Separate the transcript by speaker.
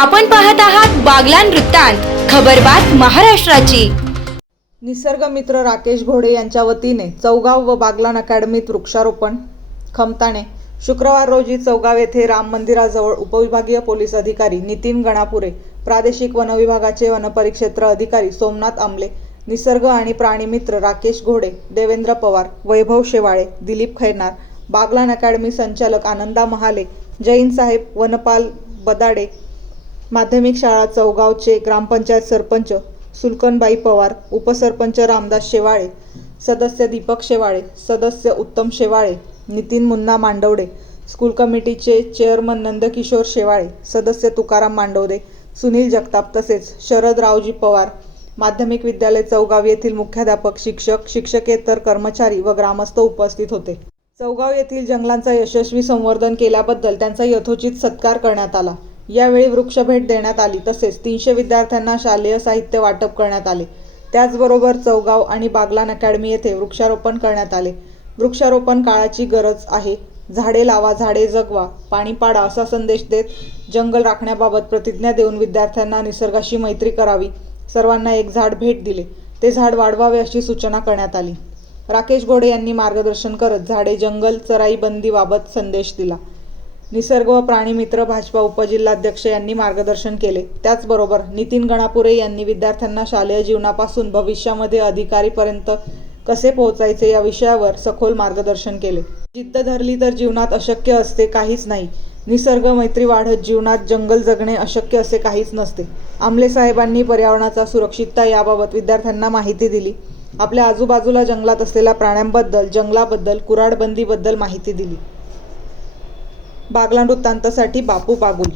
Speaker 1: आपण पाहत आहात बागलान वृत्तांत खबरबात महाराष्ट्राची.
Speaker 2: निसर्ग मित्र राकेश घोडे यांच्या वतीने चौगाव व बागलान अकॅडमीत वृक्षारोपण खमताने. शुक्रवार रोजी चौगाव येथे राम मंदिराजवळ उपविभागीय पोलीस अधिकारी नितीन गणापुरे प्रादेशिक वनविभागाचे वनपरिक्षेत्र अधिकारी सोमनाथ आमले निसर्ग आणि प्राणीमित्र राकेश घोडे देवेंद्र पवार वैभव शेवाळे दिलीप खैरनार बागलान अकॅडमी संचालक आनंदा महाले जैन साहेब वनपाल बदाडे माध्यमिक शाळा चौगावचे ग्रामपंचायत सरपंच सुलकनबाई पवार उपसरपंच रामदास शेवाळे सदस्य दीपक शेवाळे सदस्य उत्तम शेवाळे नितीन मुन्ना मांडवडे स्कूल कमिटीचे चेअरमन नंदकिशोर शेवाळे सदस्य तुकाराम मांडवदे सुनील जगताप तसेच शरद रावजी पवार माध्यमिक विद्यालय चौगाव येथील मुख्याध्यापक शिक्षक शिक्षकेतर कर्मचारी व ग्रामस्थ उपस्थित होते. चौगाव येथील जंगलांचा यशस्वी संवर्धन केल्याबद्दल त्यांचा यथोचित सत्कार करण्यात आला. यावेळी वृक्षभेट देण्यात आली. तसेच तीनशे विद्यार्थ्यांना शालेय साहित्य वाटप करण्यात आले. त्याचबरोबर चौगाव आणि बागलान अकॅडमी येथे वृक्षारोपण करण्यात आले. वृक्षारोपण काळाची गरज आहे. झाडे लावा झाडे जगवा पाणी पाडा असा संदेश देत जंगल राखण्याबाबत प्रतिज्ञा देऊन विद्यार्थ्यांना निसर्गाशी मैत्री करावी. सर्वांना एक झाड भेट दिले. ते झाड वाढवावे अशी सूचना करण्यात आली. राकेश गोडे यांनी मार्गदर्शन करत झाडे जंगल चराई बंदीबाबत संदेश दिला. निसर्ग व प्राणीमित्र भाजपा उपजिल्हाध्यक्ष यांनी मार्गदर्शन केले. त्याचबरोबर नितीन गणापुरे यांनी विद्यार्थ्यांना शालेय जीवनापासून भविष्यामध्ये अधिकारीपर्यंत कसे पोहोचायचे या विषयावर सखोल मार्गदर्शन केले. जिद्द धरली तर जीवनात अशक्य असते काहीच नाही. निसर्ग मैत्री वाढत जीवनात जंगल जगणे अशक्य असे काहीच नसते. आमले साहेबांनी पर्यावरणाचा सुरक्षितता याबाबत विद्यार्थ्यांना माहिती दिली. आपल्या आजूबाजूला जंगलात असलेल्या प्राण्यांबद्दल जंगलाबद्दल कुराडबंदीबद्दल माहिती दिली. बागला वृत्तांतासाठी बापू बागुल